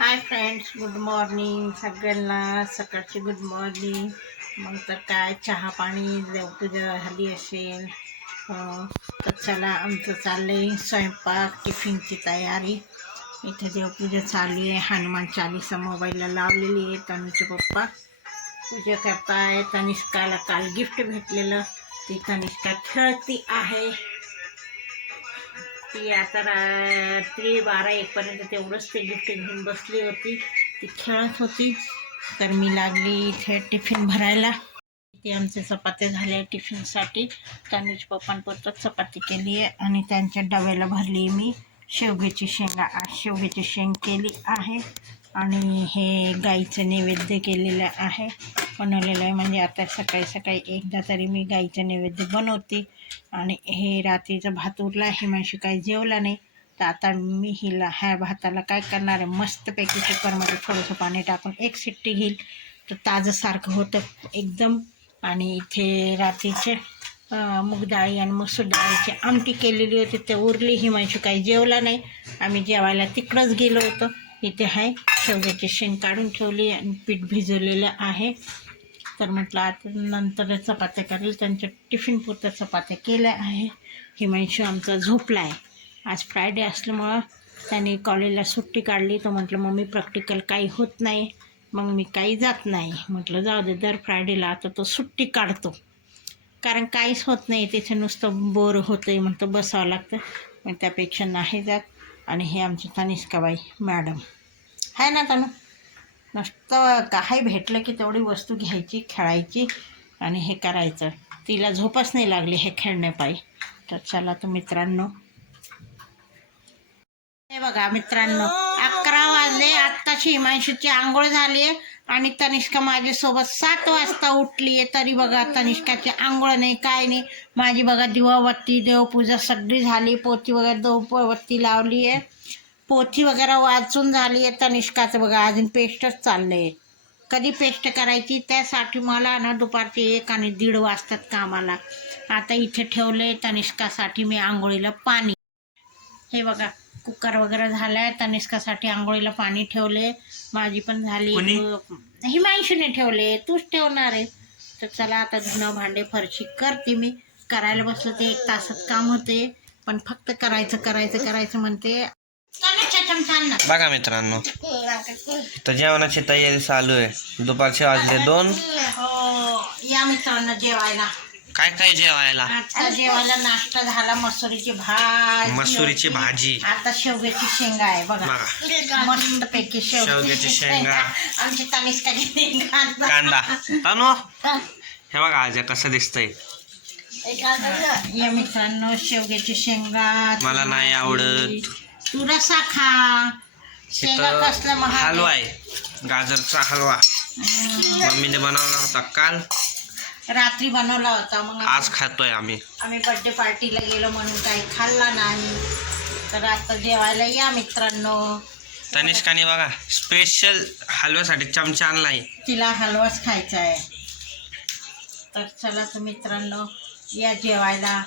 Hi friends good morning सगळ्यांना सकाळची good morning मग तर काय चहा पाणी देवपूजा झाली असेल. तर चला आमचं चाललं आहे स्वयंपाक टिफिनची तयारी. इथे देवपूजा चालू आहे. हनुमान चालीसा मोबाईलला लावलेली आहे तनुचे पप्पा. पूजा करताय तनिष्काला काल गिफ्ट भेटलेलं. ती तनिष्का खेळती आहे. ती आता रात्री बारा एकपर्यंत तेवढंच ते गिफ्ट घेऊन बसली होती. ती खेळत होती. तर मी लागली इथे टिफिन भरायला. ते आमचे चपाती झाले टिफिनसाठी तनुज पप्पांपुरतच चपाती केली आहे आणि त्यांच्या डब्याला भरली मी. शेवग्याची शेंगा शेवग्याची शेंग केली आहे. आणि हे गाईचं नैवेद्य केलेलं आहे बनवलेलं आहे. म्हणजे आता सकाळी सकाळी एकदा तरी मी गाईचं नैवेद्य बनवते. आणि हे रात्रीचा भात उरला हिमांशी काही जेवला नाही. तर आता मी हिला ह्या भाताला काय करणार आहे? मस्तपैकी कुकरमध्ये थोडंसं पाणी टाकून एक शिट्टी घेईल. तर ताजं सारखं होतं एकदम. आणि इथे रात्रीचे मूग डाळी आणि मसूर डाळीची आमटी केलेली होती. ते उरली हिमांशी काही जेवला नाही. आम्ही जेवायला तिकडंच गेलो होतो. इथे आहे. शेवग्याची शेंग काढून ठेवली आणि पीठ भिजवलेलं आहे. तर म्हटलं आता नंतर चपात्या करेल. त्यांच्या टिफिनपुरतं चपात्या केल्या आहे. हिमांशू आमचा झोपला आहे आज फ्रायडे असल्यामुळं त्याने कॉलेजला सुट्टी काढली. तर म्हटलं मम्मी प्रॅक्टिकल काही होत नाही. मग मी काही जात नाही. म्हटलं जाऊ दे दर फ्रायडेला आता तो सुट्टी काढतो. कारण काहीच होत नाही. तिथे नुसतं बोर होतं आहे म्हणतं बसावं लागतं. मग त्यापेक्षा नाही जात. आणि हे आमची तनिष्काबाई मॅडम. आहे ना तनु. नुसतं काही भेटलं की तेवढी वस्तू घ्यायची खेळायची आणि हे करायचं. तिला झोपच नाही लागली हे खेळण्यापायी तर चला तर मित्रांनो. हे बघा मित्रांनो अकरा वाजले. आत्ताची हिमांशूची आंघोळ झाली आहे आणि तनिष्का माझ्यासोबत सात वाजता उठली आहे तरी बघा तनिष्काची आंघोळ नाही काय नाही. माझी बघा दिवाबत्ती देवपूजा सगळी झाली. पोथी वगैरे देवबत्ती लावली आहे पोथी वगैरे वाचून झाली आहे तनिष्काचं बघा अजून पेस्टच चाललं आहे कधी पेस्ट करायची? त्यासाठी मला ना दुपारचे एक आणि दीड वाजतात कामाला. आता इथे ठेवले तनिष्कासाठी मी आंघोळीला पाणी. हे बघा कुकर वगैरे झालाय तनिष्कासाठी आंघोळीला पाणी ठेवले माझी पण झाली? हिमांशूने ठेवले. तूच ठेवणार आहे. तर चला आता धुणं भांडे फरशी करते मी. करायला बसलं ते एक तासात काम होते. पण फक्त करायचं करायचं करायचं म्हणते तनिष्का चमचा आण ना. बघा मित्रांनो. तर जेवणाची तयारी चालू आहे. दुपारचे वाजले दोन. हो या मित्रांनो जेवायला. काय काय जेवायला? आता जेवायला नाश्ता झाला मसुरीची भाजी. मसुरीची भाजी. आता शेवग्याची शेंगा आहे बघा. मस्त पैकी शेवग्याची शेंगा. आमची तनिष्काची कांदा कांदा. तनु हे. बघा आज कसं दिसतंय? या मित्रांनो शेवग्याची शेंगा. मला नाही आवडत. तू रसा खा शेंगा इथं कसला महाग हलवा आहे. गाजरचा हलवा. मम्मीने बनवला होता काल. रात्री बनवला होता मग आज खातोय आम्ही. आम्ही बर्थडे पार्टीला गेलो म्हणून काही खाल्ला नाही. तर आता जेवायला या मित्रांनो. तनिष्काने बघा स्पेशल हलव्यासाठी चमचा आणलाय. तिला हलवाच खायचा आहे. तर चला तर मित्रांनो या जेवायला.